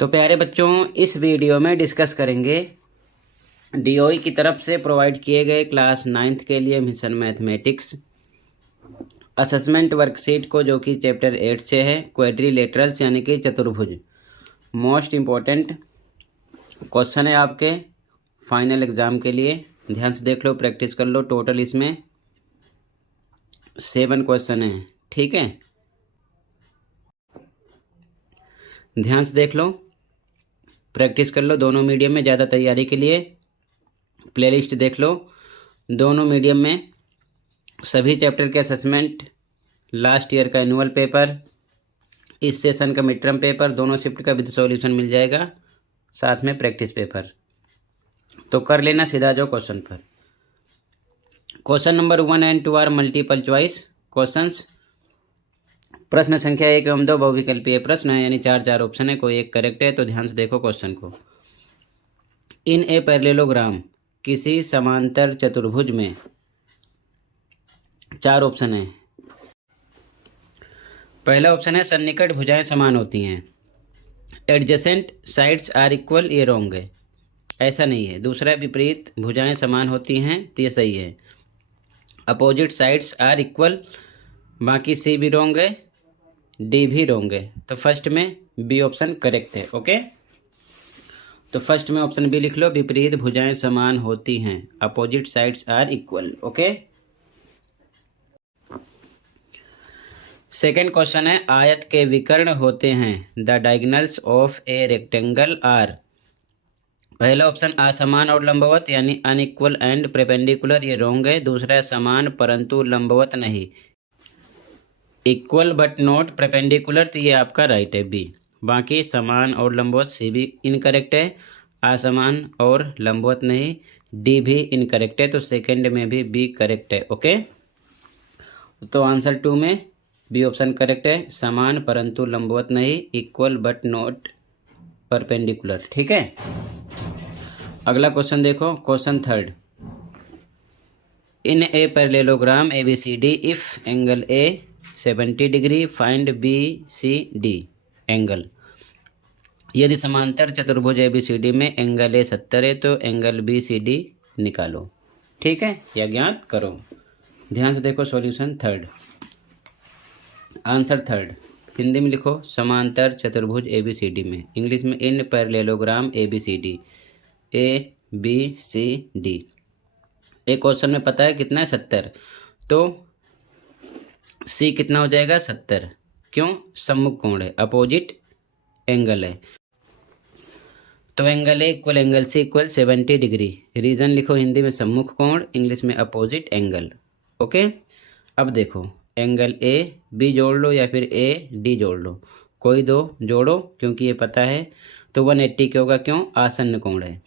तो प्यारे बच्चों, इस वीडियो में डिस्कस करेंगे डीओई की तरफ से प्रोवाइड किए गए क्लास 9th के लिए मिशन मैथमेटिक्स असेसमेंट वर्कशीट को, जो कि चैप्टर 8 से है, क्वाड्रिलेटरल्स यानी कि चतुर्भुज। मोस्ट इम्पॉर्टेंट क्वेश्चन है आपके फाइनल एग्ज़ाम के लिए। ध्यान से देख लो, प्रैक्टिस कर लो। टोटल इसमें 7 क्वेश्चन हैं, ठीक है। ध्यान से देख लो, प्रैक्टिस कर लो दोनों मीडियम में। ज़्यादा तैयारी के लिए प्लेलिस्ट देख लो। दोनों मीडियम में सभी चैप्टर के असेसमेंट, लास्ट ईयर का एनुअल पेपर, इस सेशन का मिड टर्म पेपर, दोनों शिफ्ट का विद सॉल्यूशन मिल जाएगा, साथ में प्रैक्टिस पेपर। तो कर लेना सीधा जो क्वेश्चन पर। Question number 1 and 2 are multiple choice questions. प्रश्न संख्या 1 एवं 2 बहुविकल्पीय प्रश्न है, यानी 4 ऑप्शन है, कोई एक करेक्ट है। तो ध्यान से देखो क्वेश्चन को। इन ए पैरेललोग्राम, किसी समांतर चतुर्भुज में 4 ऑप्शन है। पहला ऑप्शन है सन्निकट भुजाएं समान होती हैं। एडजेसेंट साइड्स आर इक्वल, ये रॉन्ग है, ऐसा नहीं है। दूसरा विपरीत भुजाएं समान होती हैं, तो ये सही है। अपोजिट साइड्स आर इक्वल, बाकी सी भी रॉन्ग है, डी भी रॉन्ग है। तो फर्स्ट में बी ऑप्शन करेक्ट है। ओके, तो फर्स्ट में ऑप्शन बी लिख लो, विपरीत भुजाएं समान होती हैं, opposite sides are equal. Okay, second question है आयत के विकर्ण होते हैं। The diagonals of a rectangle are. पहला ऑप्शन असमान और लंबवत, यानी अनइक्वल एंड परपेंडिकुलर, ये रॉन्ग है। दूसरा है समान परंतु लंबवत नहीं, इक्वल बट नॉट परपेंडिकुलर, तो ये आपका राइट है, बी। बाकी समान और लंबवत, सी भी इनकरेक्ट है। असमान और लंबवत नहीं, डी भी इनकरेक्ट है। तो सेकंड में भी बी करेक्ट है। ओके, तो आंसर 2 में बी ऑप्शन करेक्ट है, समान परंतु लंबवत नहीं, इक्वल बट नॉट परपेंडिकुलर। ठीक है, अगला क्वेश्चन देखो, question 3। In a parallelogram A B C D, if angle A 70 degree, find B C D angle. यदि समांतर चतुर्भुज ए बी सी डी में एंगल ए 70 है, तो एंगल बी सी डी निकालो। ठीक है, या ज्ञात करो। ध्यान से देखो सॉल्यूशन 3, आंसर 3। हिंदी में लिखो समांतर चतुर्भुज ए बी सी डी में, इंग्लिश में in parallelogram A B C D, A B C D. एक क्वेश्चन में पता है कितना है, 70, तो सी कितना हो जाएगा, 70। क्यों, सम्मुख कोण है, अपोजिट एंगल है। तो angle A equal angle C equal 70 degree. Reason लिखो हिंदी में सम्मुख कोण, इंग्लिश में अपोजिट एंगल। ओके, अब देखो एंगल ए बी जोड़ लो या फिर ए डी जोड़ लो, कोई दो जोड़ो, क्योंकि ये पता है। तो 180 के होगा, क्यों, आसन्न कोण है।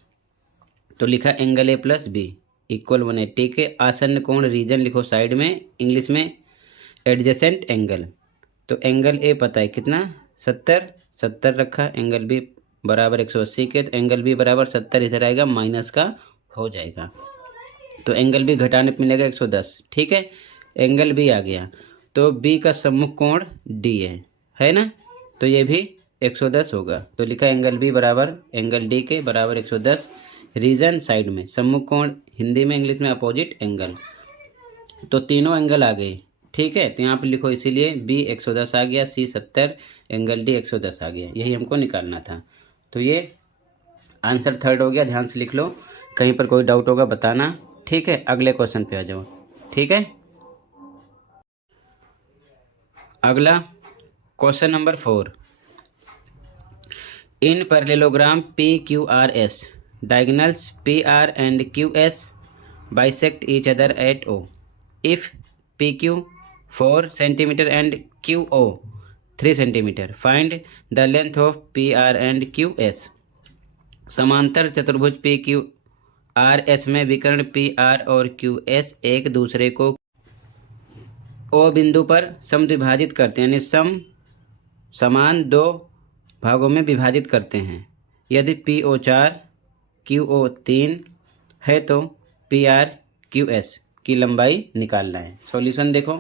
तो लिखा angle A plus B equal 180 के आसन्न कोण। रीजन लिखो साइड में, इंग्लिश में एडजेसेंट एंगल। तो एंगल ए पता है कितना, 70 रखा, एंगल बी बराबर 180 के, तो एंगल बी बराबर 70 इधर आएगा, माइनस का हो जाएगा, तो एंगल बी घटाने पर मिलेगा 110। ठीक है, एंगल बी आ गया, तो बी का सम्मुख कोण डी है ना, तो ये भी 110 होगा। तो लिखा एंगल बी बराबर एंगल डी के बराबर 110। रीजन साइड में, सम्मुख कोण हिंदी में, इंग्लिश में अपोजिट एंगल। तो तीनों एंगल आ गए। ठीक है, तो यहाँ पर लिखो, इसीलिए बी 110 आ गया, सी 70, एंगल डी 110 आ गया, यही हमको निकालना था। तो ये आंसर 3 हो गया। ध्यान से लिख लो, कहीं पर कोई डाउट होगा बताना। ठीक है, अगले क्वेश्चन पे आ जाओ। ठीक है, अगला question number 4। In parallelogram P Q R S, diagonals P R and Q S bisect each other at O. If P Q 4 centimetre and Q O 3 centimetre, find the length of P R and Q S. समांतर चतुर्भुज P Q R S में विकर्ण P R और Q S एक दूसरे को ओ बिंदु पर समद्विभाजित करते हैं, यानी समान 2 भागों में विभाजित करते हैं। यदि पी ओ 4 क्यू ओ 3 है, तो पी आर क्यू एस की लंबाई निकालना है। सॉल्यूशन देखो,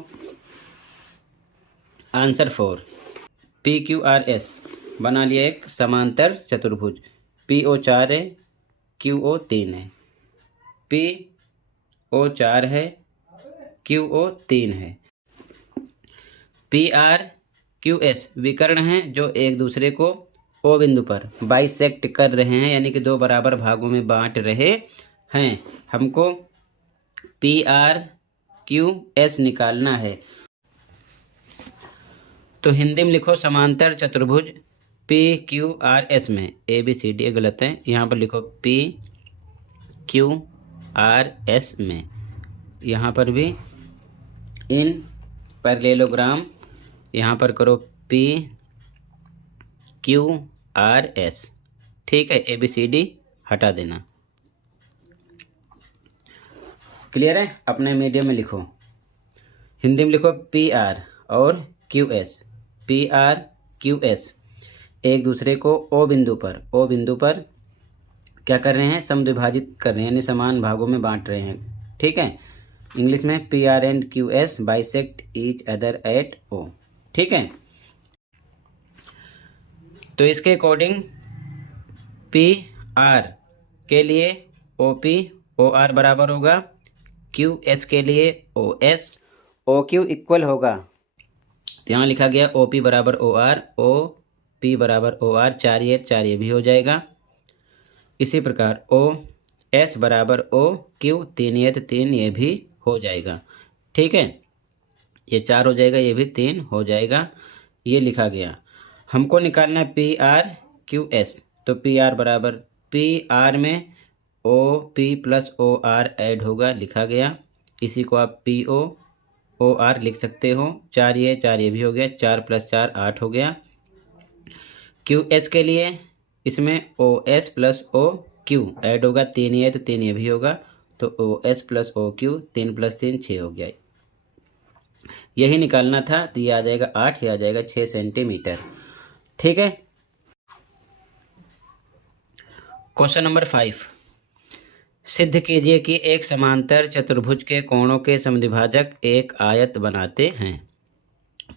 answer 4 P Q R S बना लिया एक समांतर चतुर्भुज। PO 4 है, QO 3 है। PO 4 है, QO 3 है। PRQS विकर्ण हैं जो एक दूसरे को O बिंदु पर बाइसेक्ट कर रहे हैं, यानी कि दो बराबर भागों में बांट रहे हैं। हमको PRQS निकालना है। तो हिंदी में लिखो समांतर चतुर्भुज PQRS में ABCD गलत है, यहाँ पर लिखो PQRS में। यहाँ पर भी इन पैरेललोग्राम यहाँ पर करो PQRS। ठीक है, ABCD हटा देना। क्लियर है? अपने मीडियम में लिखो, हिंदी में लिखो PR और QS। PRQS एक दूसरे को O बिंदु पर क्या कर रहे हैं? समद्विभाजित कर रहे हैं, यानी समान भागों में बांट रहे हैं। ठीक है, इंग्लिश में PR and QS bisect each other eight O। ठीक है, तो इसके अकॉर्डिंग PR के लिए OP OR बराबर होगा, QS के लिए OS OQ इक्वल होगा, तो यहाँ लिखा गया OP बराबर OR, OP बराबर OR, 4 ये भी हो जाएगा। इसी प्रकार OS बराबर OQ, 3 ये भी हो जाएगा। ठीक है, ये 4 हो जाएगा, ये भी 3 हो जाएगा। ये लिखा गया। हमको निकालना है PRQS, तो PR बराबर PR में OP प्लस OR ऐड होगा, लिखा गया। इसी को आप PO OR लिख सकते हो। 4 ये भी हो गया, 4 + 4 8 हो गया। QS के लिए इसमें OS प्लस OQ ऐड होगा, 3 ये भी होगा, तो OS प्लस OQ 3 + 3 6 हो गया। यही निकालना था, तो ये आ जाएगा 8, ये आ जाएगा 6 सेंटीमीटर। ठीक है, क्वेश्चन नंबर 5, सिद्ध कीजिए कि एक समांतर चतुर्भुज के कोणों के समद्विभाजक एक आयत बनाते हैं।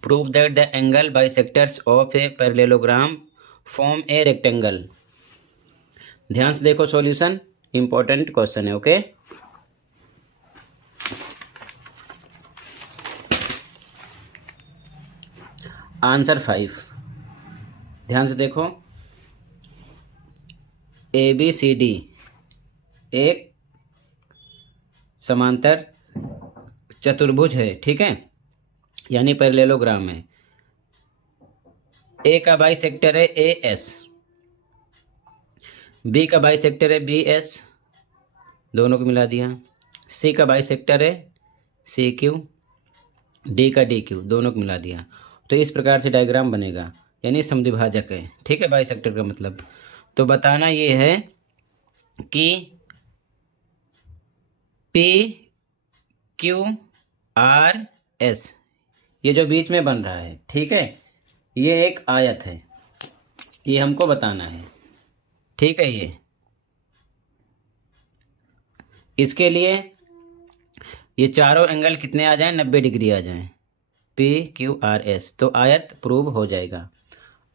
Prove that the angle bisectors of a parallelogram form a rectangle. ध्यान से देखो, सॉल्यूशन इंपॉर्टेंट क्वेश्चन है। ओके, आंसर 5, ध्यान से देखो। ABCD एक समांतर चतुर्भुज है। ठीक है, यानी पैरेललोग्राम है। A का बाइसेक्टर है AS, B का बाइसेक्टर है BS, दोनों को मिला दिया। C का बाइसेक्टर है CQ, D का DQ, दोनों को मिला दिया। तो इस प्रकार से डायग्राम बनेगा, यानी समद्विभाजक है। ठीक है, बाइसेक्टर का मतलब। तो बताना ये है कि PQRS ये जो बीच में बन रहा है, ठीक है, ये एक आयत है, ये हमको बताना है। ठीक है, ये इसके लिए ये चारों एंगल कितने आ जाएं? 90 डिग्री आ जाएं, PQRS, तो आयत प्रूव हो जाएगा।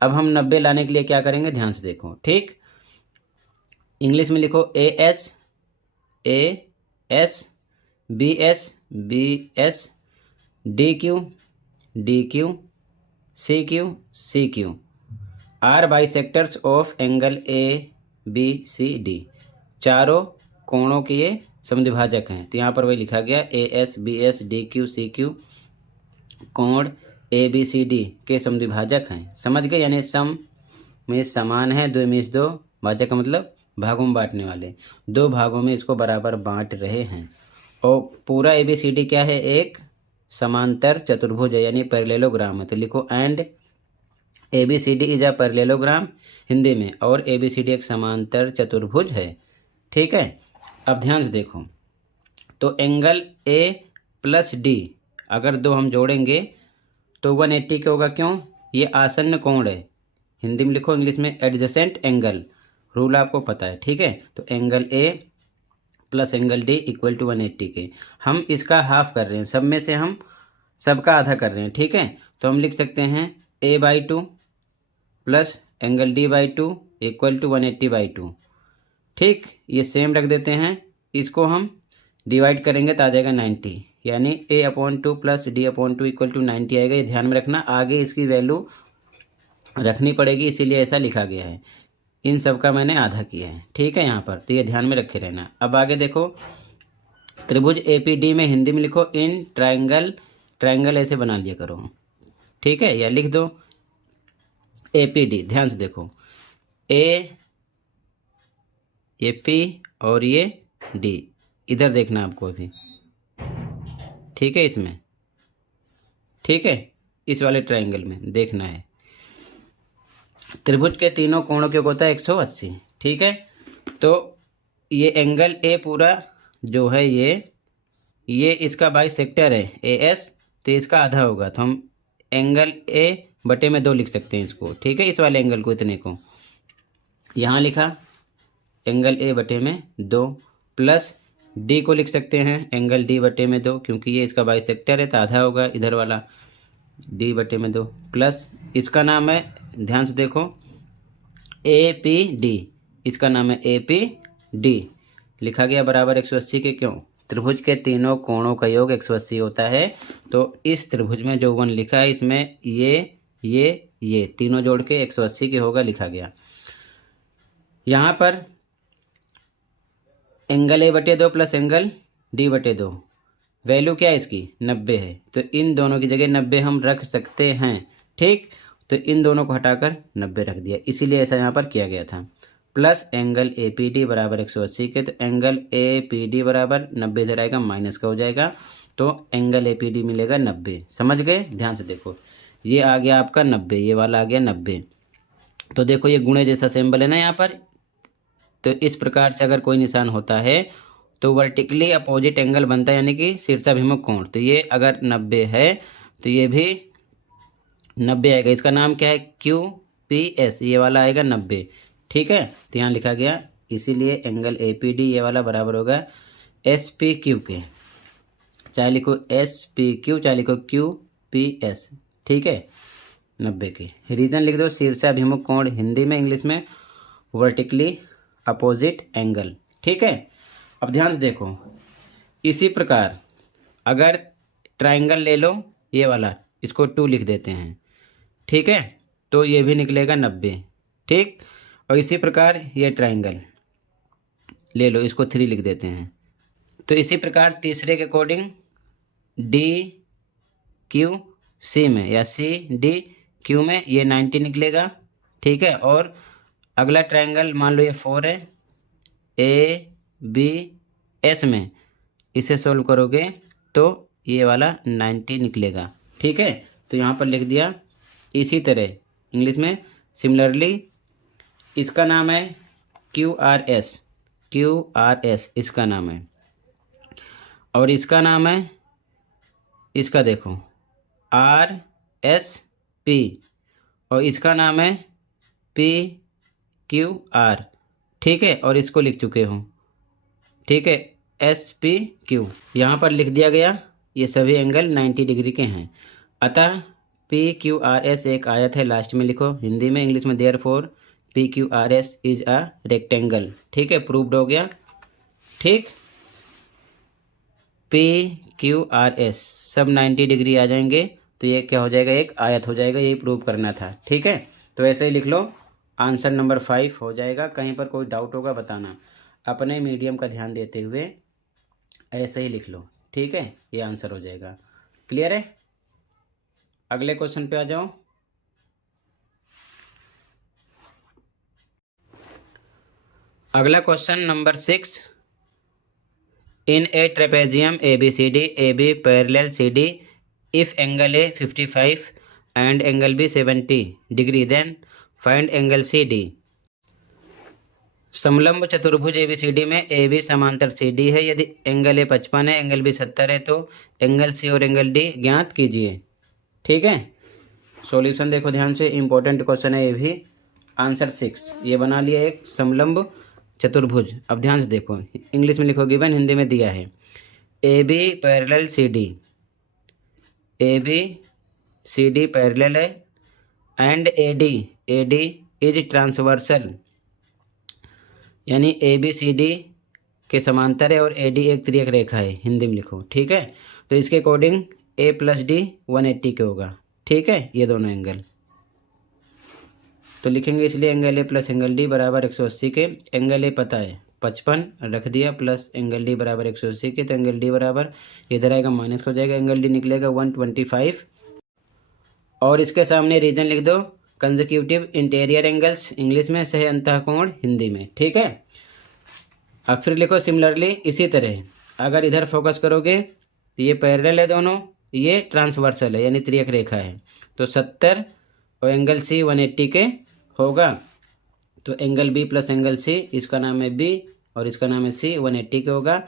अब हम 90 लाने के लिए क्या करेंगे? ध्यान से देखो। ठीक, इंग्लिश में लिखो AS AS, BS BS, DQ DQ, CQ CQ are bisectors of angle ABCD, चारों कोणों के ये समद्विभाजक हैं। तो यहाँ पर वही लिखा गया AS BS DQ CQ कोण ABCD के समद्विभाजक हैं। समझ गए? यानी सम में समान है, 2 में 2, भाजक का मतलब भागों में बांटने वाले, 2 भागों में इसको बराबर बांट रहे हैं। और पूरा ABCD क्या है? एक समांतर चतुर्भुज है, यानी पैरेललोग्राम है। तो लिखो and ABCD is a parallelogram Hindi में, और ABCD एक समांतर चतुर्भुज है। ठीक है, अब ध्यान से देखो। तो एंगल A + D अगर 2 हम जोड़ेंगे तो 180 के होगा। क्यों? ये आसन्न कोण है। हिंदी में लिखो, इंग्लिश में एडजेसेंट एंगल, रूल आपको पता है। ठीक है, तो एंगल A + एंगल D = 180 के। हम इसका हाफ कर रहे हैं, सब में से हम सबका आधा कर रहे हैं। ठीक है, तो हम लिख सकते हैं A/2 plus angle D/2 equal to 180/2। ठीक, ये सेम रख देते हैं, इसको हम डिवाइड करेंगे तो आ जाएगा 90, यानी A/2 plus D/2 equal to 90 आएगा। ये ध्यान में रखना, आगे इसकी वैल्यू रखनी पड़ेगी, इसीलिए ऐसा लिखा गया है। इन सब का मैंने आधा किया है, ठीक है यहाँ पर, तो ये ध्यान में रखे रहना। अब आगे देखो, त्रिभुज APD में हिंदी में लिखो इन ट्रायंगल, ट्रायंगल ऐसे बना लिया करो, ठीक है, या लिख दो APD। ध्यान से देखो, ये P और ये D, इधर देखना आपको भी, ठीक है, इसमें, ठीक है, इस वाले ट्रायंगल में देखना है। त्रिभुज के तीनों कोणों के योग होता है 180, ठीक है। तो ये एंगल A पूरा जो है ये इसका बाइसेक्टर है AS, तो इसका आधा होगा, तो हम एंगल A/2 लिख सकते हैं इसको, ठीक है। इस वाले एंगल को, इतने को यहाँ लिखा एंगल A/2 प्लस D को लिख सकते हैं एंगल D/2, क्योंकि ये इसका बाइसेक्टर है तो आधा होगा इधर वाला D/2 प्लस इसका नाम है, ध्यान से देखो, APD, इसका नाम है APD, लिखा गया बराबर 180 के। क्यों? त्रिभुज के तीनों कोणों का योग 180 होता है, तो इस त्रिभुज में जो 1 लिखा है इसमें ये तीनों जोड़ के 180 के होगा, लिखा गया। यहाँ पर angle A/2 plus angle D/2, value क्या है इसकी? 90 है, तो इन दोनों की जगह 90 हम रख सकते हैं, ठीक। तो इन दोनों को हटाकर 90 रख दिया, इसीलिए ऐसा यहाँ पर किया गया था। प्लस एंगल APD बराबर 180 के, तो एंगल APD बराबर 90 इधर आएगा, माइनस का हो जाएगा, तो एंगल APD मिलेगा 90। समझ गए? ध्यान से देखो, ये आ गया आपका 90, ये वाला आ गया 90। तो देखो ये गुणे जैसा सिंबल है ना यहाँ पर, तो इस प्रकार से अगर कोई निशान होता है तो वर्टिकली अपोजिट एंगल बनता है, यानी कि शीर्षाभिमुख कोण। तो ये अगर 90 है तो ये भी 90 आएगा, इसका नाम क्या है? QPS, ये वाला आएगा 90, ठीक है। तो यहाँ लिखा गया, इसीलिए एंगल APD ये वाला बराबर होगा SPQ के, चाहे लिखो SPQ चाहे लिखो QPS, ठीक है, 90 के। रीजन लिख दो, शीर्षाभिमुख कोण हिंदी में, इंग्लिश में वर्टिकली अपोजिट एंगल, ठीक है। अब ध्यान से देखो, इसी प्रकार अगर ट्रायंगल ले लो ये वाला, इसको 2 लिख देते हैं, ठीक है, तो ये भी निकलेगा 90, ठीक। और इसी प्रकार ये ट्रायंगल ले लो, इसको 3 लिख देते हैं। तो इसी प्रकार तीसरे के अकॉर्डिंग DQC में या CDQ में ये 90 निकलेगा, ठीक है। और अगला ट्रायंगल मान लो ये 4 है, ABS में इसे सोल्व करोगे तो ये वाला 90 निकलेगा, ठीक है। तो यहाँ पर लिख दिया। इसी तरह इंग्लिश में सिमिलरली इसका नाम है QRS, इसका नाम है, और इसका नाम है, इसका देखो RSP, और इसका नाम है PQR, ठीक है। और इसको लिख चुके हो, ठीक है, SPQ यहाँ पर लिख दिया गया। ये सभी एंगल 90 डिग्री के हैं, अतः PQRS एक आयत है, लास्ट में लिखो हिंदी में, इंग्लिश में therefore PQRS is a rectangle, ठीक है, प्रूव्ड हो गया, ठीक। PQRS सब 90 डिग्री आ जाएंगे, तो ये क्या हो जाएगा? एक आयत हो जाएगा, यही प्रूव करना था, ठीक है। तो ऐसे ही लिख लो, आंसर नंबर 5 हो जाएगा। कहीं पर कोई डाउट होगा बताना, अपने मीडियम का ध्यान देते हुए ऐसे ही लिख लो, ठीक है, ये आंसर हो जाएगा। क्लियर है? अगले क्वेश्चन पे आ जाओ। अगला question number 6, in a trapezium ABCD, AB parallel CD, if angle A 55 and angle B 70 degree, then find angle CD। समलंब चतुर्भुज ABCD में AB समांतर CD है, यदि एंगल A 55 है, एंगल B 70 है, तो एंगल C और एंगल D ज्ञात कीजिए, ठीक है। सॉल्यूशन देखो ध्यान से, इंपॉर्टेंट क्वेश्चन है ये भी। आंसर 6 ये बना लिया एक समलंब चतुर्भुज। अब ध्यान से देखो, इंग्लिश में लिखो गिवन, हिंदी में दिया है AB parallel CD, ABCD parallel है, एंड AD इज ट्रांसवर्सल, यानी ABCD के समांतर है और AD एक तिर्यक रेखा है, हिंदी में लिखो। ठीक है, तो इसके अकॉर्डिंग A + D 180 के होगा। ठीक है, ये दोनों एंगल तो लिखेंगे, इसलिए एंगल A + एंगल D बराबर 180 के। एंगल A पता है 55 रख दिया, प्लस एंगल D बराबर 180 के, तो एंगल D बराबर इधर आएगा माइनस हो जाएगा, एंगल D निकलेगा 125। और इसके सामने रीजन लिख दो, कंसेक्यूटिव इंटीरियर एंगल्स इंग्लिश में, सह अंतःकोण हिंदी में। ठीक है, अब फिर लिखो सिमिलरली इसी तरह, अगर इधर फोकस करोगे तो ये पैरेलल है दोनों, ये ट्रांसवर्सल है यानी त्रियक रेखा है, तो 70 और एंगल C 180 के होगा। तो एंगल B + एंगल C, इसका नाम है B और इसका नाम है C, 180 के होगा।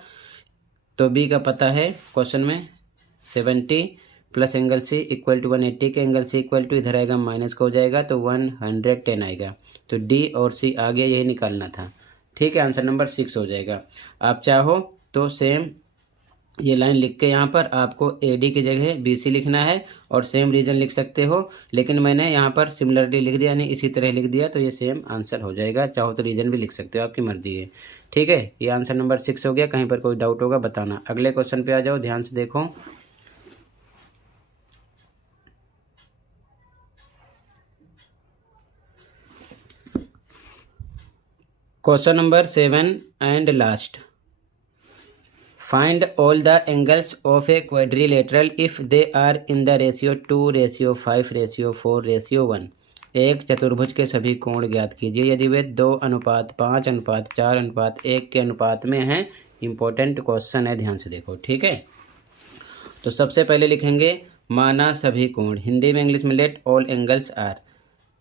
तो B का पता है क्वेश्चन में 70 + एंगल C = 180 के, एंगल C = इधर आएगा माइनस का हो जाएगा, तो 110 आएगा। तो D और C आ गया, यही निकालना था। ठीक है, आंसर नंबर 6 हो जाएगा। आप चाहो तो सेम ये लाइन लिख के यहाँ पर आपको AD की जगह BC लिखना है और सेम रीजन लिख सकते हो, लेकिन मैंने यहाँ पर सिमिलरली लिख दिया, यानी इसी तरह लिख दिया, तो ये सेम आंसर हो जाएगा। चाहो तो रीजन भी लिख सकते हो, आपकी मर्जी है। ठीक है, ये आंसर नंबर 6 हो गया। कहीं पर कोई डाउट होगा बताना। अगले क्वेश्चन पे आ जाओ, ध्यान से देखो। Question number 7 and last, find all the angles of a quadrilateral if they are in the ratio 2:5:4:1। एक चतुर्भुज के सभी कोण ज्ञात कीजिए यदि वे 2:5:4:1 के अनुपात में हैं। इंपॉर्टेंट क्वेश्चन है, ध्यान से देखो। ठीक है, तो सबसे पहले लिखेंगे माना सभी कोण, हिंदी में इंग्लिश में लेट ऑल एंगल्स आर।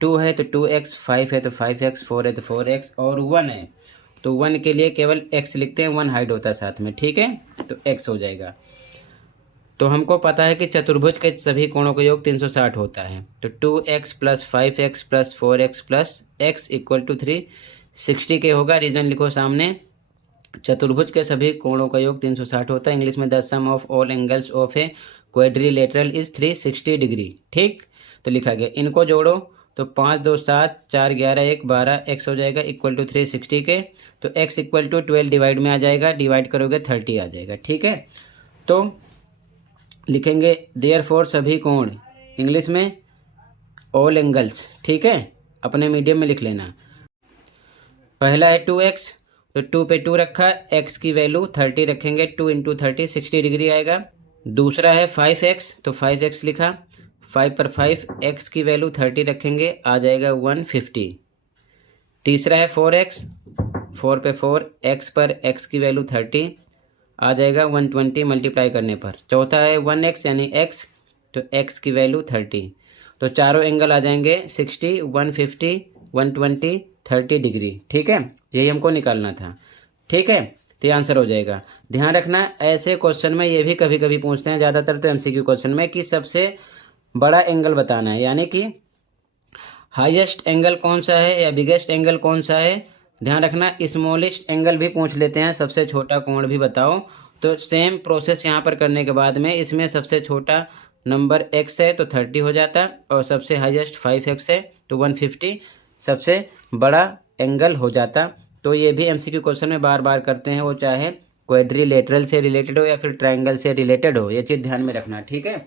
2 है तो 2x, 5 है तो 5x, 4 है तो 4x और 1 है तो 1 के लिए केवल x लिखते हैं, 1 हाइड होता है साथ में। ठीक है, तो x हो जाएगा। तो हमको पता है कि चतुर्भुज के सभी कोणों का योग 360 होता है, तो 2x + 5x + 4x + x = 360 के होगा। रीजन लिखो सामने, चतुर्भुज के सभी कोणों का योग 360 होता है। इंग्लिश में the sum of all angles of a quadrilateral is 360 degree. ठीक, तो लिखा गया, इनको जोड़ो तो 5 2 7 4 11 1 12 x हो जाएगा = 360 के, तो x = 12 डिवाइड में आ जाएगा, डिवाइड करोगे 30 आ जाएगा। ठीक है, तो लिखेंगे देयरफॉर सभी कोण, इंग्लिश में ऑल एंगल्स। ठीक है, अपने मीडियम में लिख लेना। पहला है 2x, तो 2 पे 2 रखा, x की वैल्यू 30 रखेंगे, 2 × 30 60 डिग्री आएगा। दूसरा है 5x, तो 5x लिखा, 5 पर 5 x की वैल्यू 30 रखेंगे, आ जाएगा 150। तीसरा है 4x, 4 पे 4 x पर x की वैल्यू 30 आ जाएगा 120 मल्टीप्लाई करने पर। चौथा है 1x यानी x, तो x की वैल्यू 30, तो चारों एंगल आ जाएंगे 60 150 120 30 डिग्री। ठीक है, यही हमको निकालना था। ठीक है, तो ये आंसर हो जाएगा। ध्यान रखना, ऐसे क्वेश्चन में ये भी कभी कभी पूछते हैं, ज़्यादातर तो MCQ क्वेश्चन में, कि सबसे बड़ा एंगल बताना है, यानी कि हाईएस्ट एंगल कौन सा है या बिगेस्ट एंगल कौन सा है। ध्यान रखना, स्मॉलेस्ट एंगल भी पूछ लेते हैं, सबसे छोटा कोण भी बताओ। तो सेम प्रोसेस यहाँ पर करने के बाद में, इसमें सबसे छोटा नंबर x है तो 30 हो जाता, और सबसे हाईएस्ट 5x है तो 150 सबसे बड़ा एंगल हो जाता। तो ये भी MCQ क्वेश्चन में बार बार करते हैं, वो चाहे क्वाड्रिलेटरल से रिलेटेड हो या फिर ट्रायंगल से रिलेटेड हो, ये चीज़ ध्यान में रखना। ठीक है,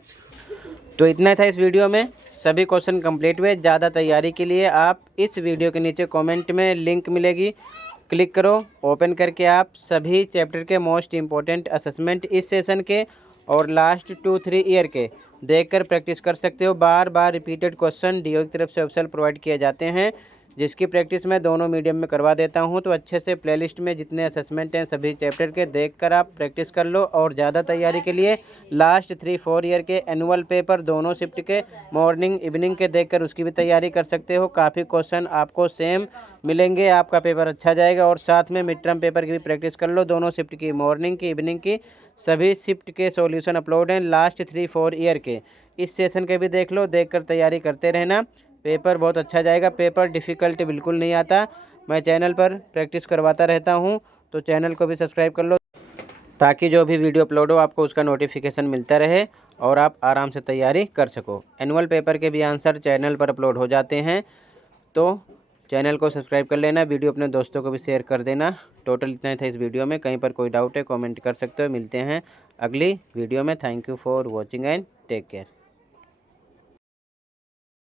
तो इतना था इस वीडियो में, सभी क्वेश्चन कंप्लीट हुए। ज़्यादा तैयारी के लिए आप इस वीडियो के नीचे कमेंट में लिंक मिलेगी, क्लिक करो, ओपन करके आप सभी चैप्टर के मोस्ट इम्पोर्टेंट असेसमेंट इस सेशन के और लास्ट 2-3 ईयर के देखकर प्रैक्टिस कर सकते हो। बार बार रिपीटेड क्वेश्चन DO की तरफ से ऑफिशियल प्रोवाइड किए जाते हैं, जिसकी प्रैक्टिस मैं दोनों मीडियम में करवा देता हूं। तो अच्छे से प्लेलिस्ट में जितने असेसमेंट हैं सभी चैप्टर के देखकर आप प्रैक्टिस कर लो। और ज़्यादा तैयारी के लिए लास्ट 3-4 ईयर के एनुअल पेपर दोनों शिफ्ट के मॉर्निंग इवनिंग के देखकर उसकी भी तैयारी कर सकते हो। काफ़ी क्वेश्चन आपको सेम मिलेंगे, आपका पेपर अच्छा जाएगा। और साथ में मिड टर्म पेपर की भी प्रैक्टिस कर लो, दोनों शिफ्ट की, मॉर्निंग की इवनिंग की, सभी शिफ्ट के सॉल्यूशन अपलोड हैं लास्ट 3-4 ईयर के। इस सेशन के भी देख लो, देखकर तैयारी करते रहना, पेपर बहुत अच्छा जाएगा। पेपर डिफ़िकल्ट बिल्कुल नहीं आता, मैं चैनल पर प्रैक्टिस करवाता रहता हूं, तो चैनल को भी सब्सक्राइब कर लो ताकि जो भी वीडियो अपलोड हो आपको उसका नोटिफिकेशन मिलता रहे। और आप आराम से तैयारी कर सको। एनुअल पेपर के भी आंसर चैनल पर अपलोड हो जाते हैं, तो चैनल को सब्सक्राइब कर लेना, वीडियो अपने दोस्तों को भी शेयर कर देना। टोटल इतना ही था इस वीडियो में। कहीं पर कोई डाउट है कमेंट कर सकते हो। मिलते हैं अगली वीडियो में। Thank you for watching and take care.